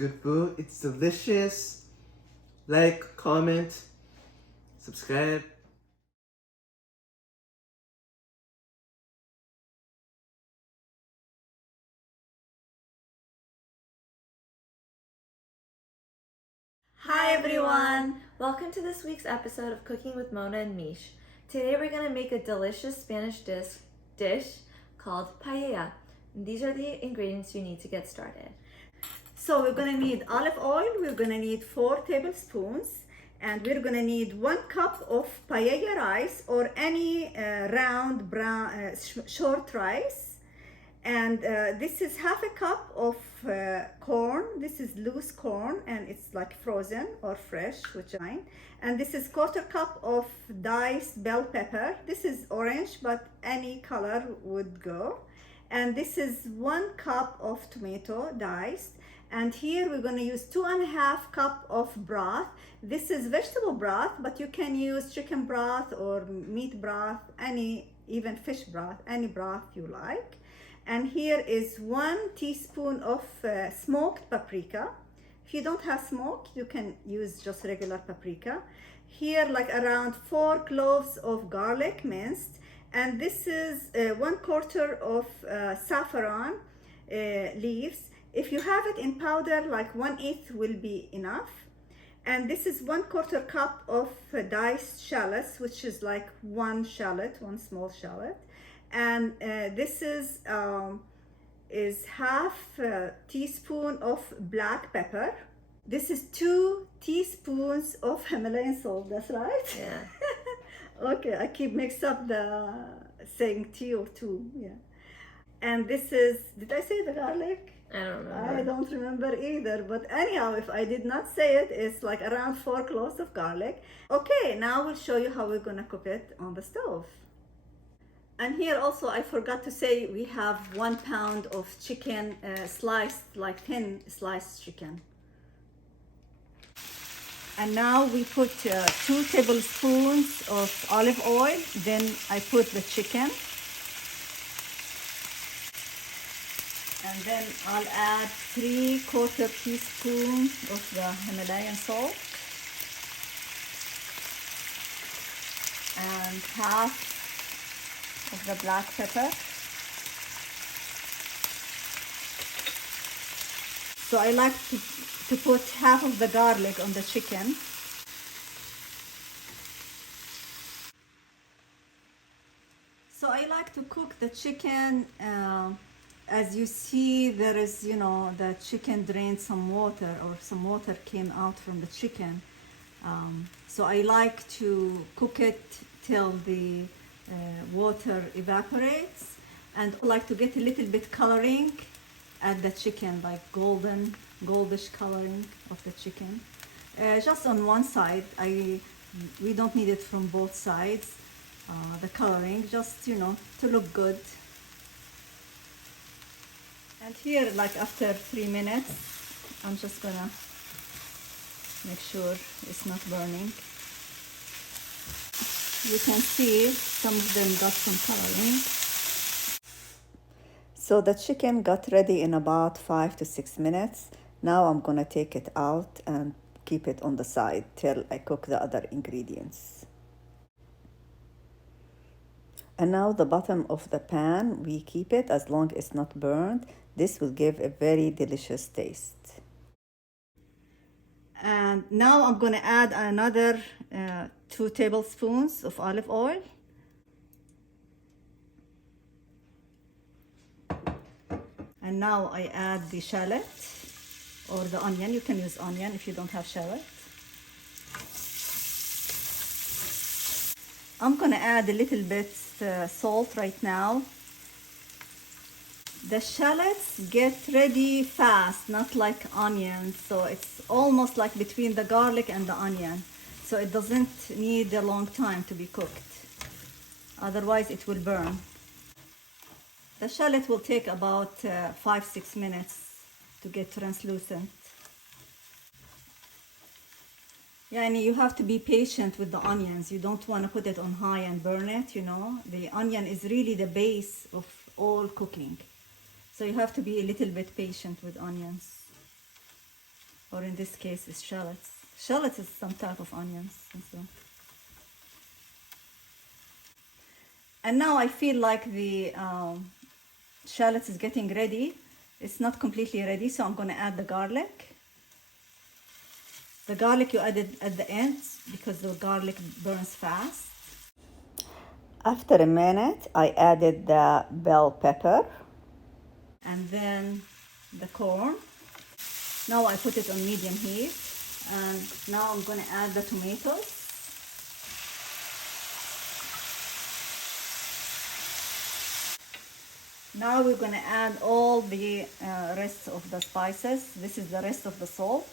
good food. It's delicious. Like, comment, subscribe. Hi everyone! Welcome to this week's episode of Cooking with Mona and Mish. Today we're going to make a delicious Spanish dish called paella. These are the ingredients you need to get started. So we're going to need olive oil, we're going to need 4 tablespoons, and we're going to need 1 cup of paella rice or any round brown short rice. And this is half a cup of corn. This is loose corn and it's like frozen or fresh, which is fine. And this is 1/4 cup of diced bell pepper. This is orange, but any color would go. And this is 1 cup of tomato diced. And here we're going to use 2.5 cup of broth. This is vegetable broth, but you can use chicken broth or meat broth, even fish broth, any broth you like. And here is 1 teaspoon of smoked paprika. If you don't have smoked, you can use just regular paprika. Here, like around 4 cloves of garlic minced. And this is 1/4 of saffron leaves. If you have it in powder, like 1/8 will be enough. And this is 1/4 cup of diced shallots, which is like 1 shallot, 1 small shallot. And this is half teaspoon of black pepper. This is 2 teaspoons of Himalayan salt. That's right. Yeah. Okay, I keep mixed up the saying tea or 2. Yeah. And this is, did I say the garlic? I don't remember. I don't remember either, but anyhow, if I did not say it, it's like around 4 cloves of garlic. Okay, now we'll show you how we're gonna cook it on the stove. And here also, I forgot to say, we have 1 pound of chicken sliced, like thin sliced chicken. And now we put 2 tablespoons of olive oil. Then I put the chicken. And then I'll add 3/4 teaspoon of the Himalayan salt. And half of the black pepper. So I like to put half of the garlic on the chicken. So I like to cook the chicken. As you see, there is, the chicken drained some water, or some water came out from the chicken. So I like to cook it till the water evaporates, and I like to get a little bit coloring at the chicken, like goldish coloring of the chicken. Just on one side. We don't need it from both sides. The coloring, just to look good. And here, like after 3 minutes, I'm just gonna make sure it's not burning. You can see some of them got some coloring. So the chicken got ready in about 5 to 6 minutes. Now I'm gonna take it out and keep it on the side till I cook the other ingredients. And now the bottom of the pan, we keep it as long as it's not burned. This will give a very delicious taste. And now I'm going to add another 2 tablespoons of olive oil. And now I add the shallot or the onion. You can use onion if you don't have shallot. I'm going to add a little bit salt right now. The shallots get ready fast, not like onions. So it's almost like between the garlic and the onion. So it doesn't need a long time to be cooked. Otherwise it will burn. The shallot will take about 5-6 minutes to get translucent. Yeah, and you have to be patient with the onions. You don't want to put it on high and burn it, The onion is really the base of all cooking. So you have to be a little bit patient with onions. or in this case, it's shallots. Shallot is some type of onions. And so. And now I feel like the shallot is getting ready. It's not completely ready, so I'm going to add the garlic. The garlic you added at the end because the garlic burns fast. After a minute, I added the bell pepper and then the corn. Now I put it on medium heat, and now I'm going to add the tomatoes. Now we're going to add all the rest of the spices. This is the rest of the salt.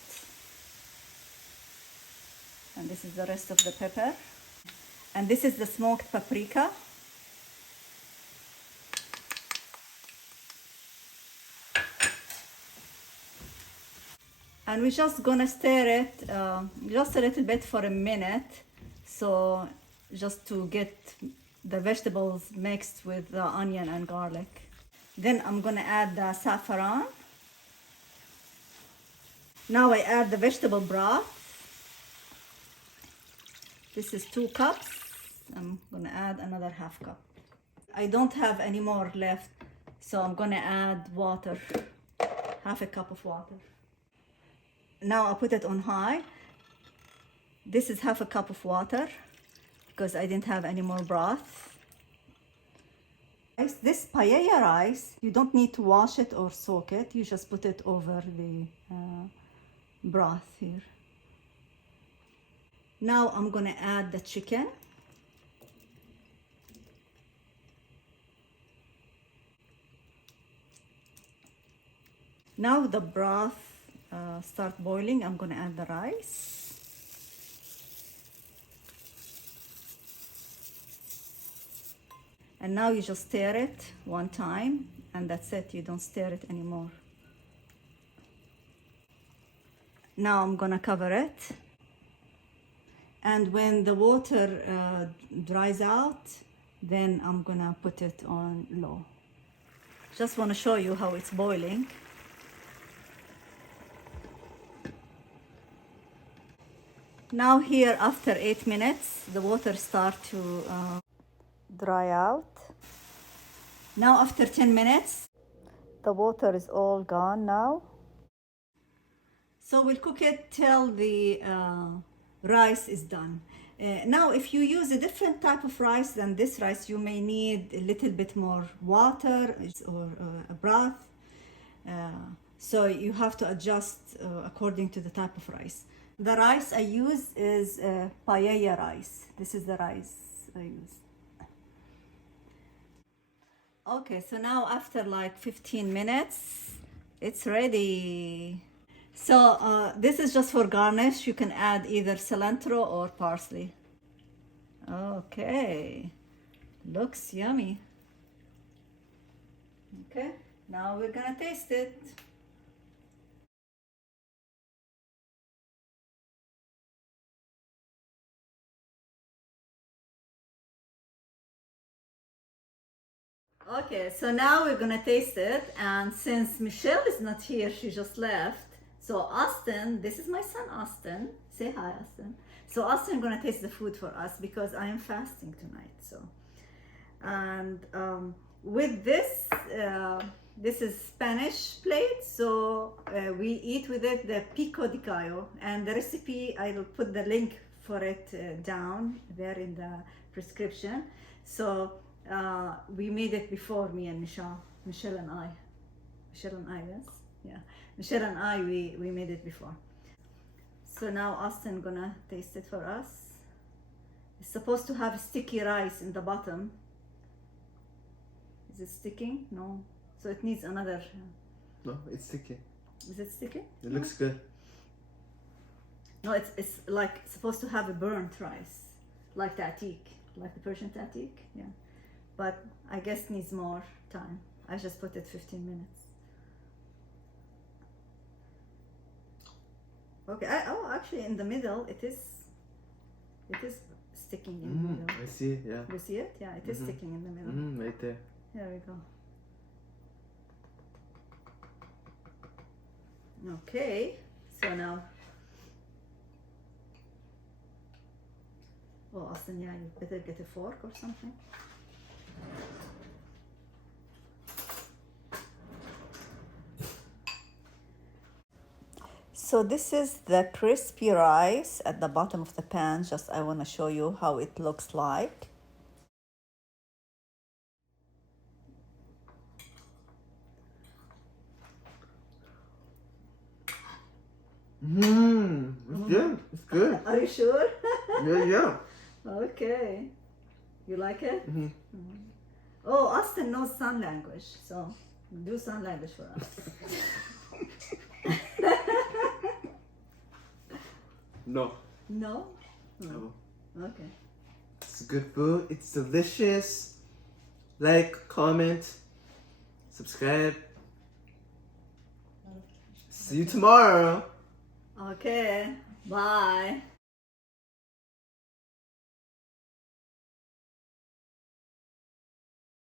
And this is the rest of the pepper. And this is the smoked paprika. And we're just gonna stir it just a little bit for a minute. So just to get the vegetables mixed with the onion and garlic. Then I'm gonna add the saffron. Now I add the vegetable broth. This is 2 cups. I'm gonna add another half cup. I don't have any more left, so I'm gonna add water, half a cup of water. Now I'll put it on high. This is half a cup of water because I didn't have any more broth. This paella rice, you don't need to wash it or soak it. You just put it over the broth here. Now I'm gonna add the chicken. Now the broth start boiling. I'm gonna add the rice. And now you just stir it one time, and that's it. You don't stir it anymore. Now I'm gonna cover it. And when the water dries out, then I'm gonna put it on low. Just wanna show you how it's boiling. Now here, after 8 minutes, the water start to dry out. Now after 10 minutes, the water is all gone now. So we'll cook it till the rice is done. Now if you use a different type of rice than this rice, you may need a little bit more water or a broth. So you have to adjust according to the type of rice. The rice I use is paella rice. This is the rice I use. Okay, so now after like 15 minutes, it's ready. So this is just for garnish. You can add either cilantro or parsley. Okay, looks yummy. Okay, now we're gonna taste it. Okay, so now we're gonna taste it, and since Michelle is not here, she just left. So Austin, this is my son Austin. Say hi, Austin. So Austin gonna taste the food for us because I am fasting tonight. So, and with this, this is Spanish plate. So we eat with it the Pico de Gallo, and the recipe I will put the link for it down there in the prescription. So. We made it before, me and Michelle and I, yes, yeah, Michelle and I, we made it before. So now Austin gonna taste it for us. It's supposed to have sticky rice in the bottom. Is it sticking? No. So it needs another. No, it's sticky. Is it sticky? It looks good. No, it's like supposed to have a burnt rice, like tatik, like the Persian tatik, yeah. But I guess needs more time. I just put it 15 minutes. Okay. Actually, in the middle, it is sticking in the middle. I see it. Yeah. You see it? Yeah, it is sticking in the middle. Right there. There we go. Okay. So So now. Oh, Austin, yeah, you better get a fork or something. So this is the crispy rice at the bottom of the pan. Just I want to show you how it looks like. It's good. It's good. Are you sure? Yeah. Okay. You like it? Mhm. Oh, Austin knows sign language, so do sign language for us. No. No? No. Okay. It's good food. It's delicious. Like, comment, subscribe. See you tomorrow. Okay. Bye.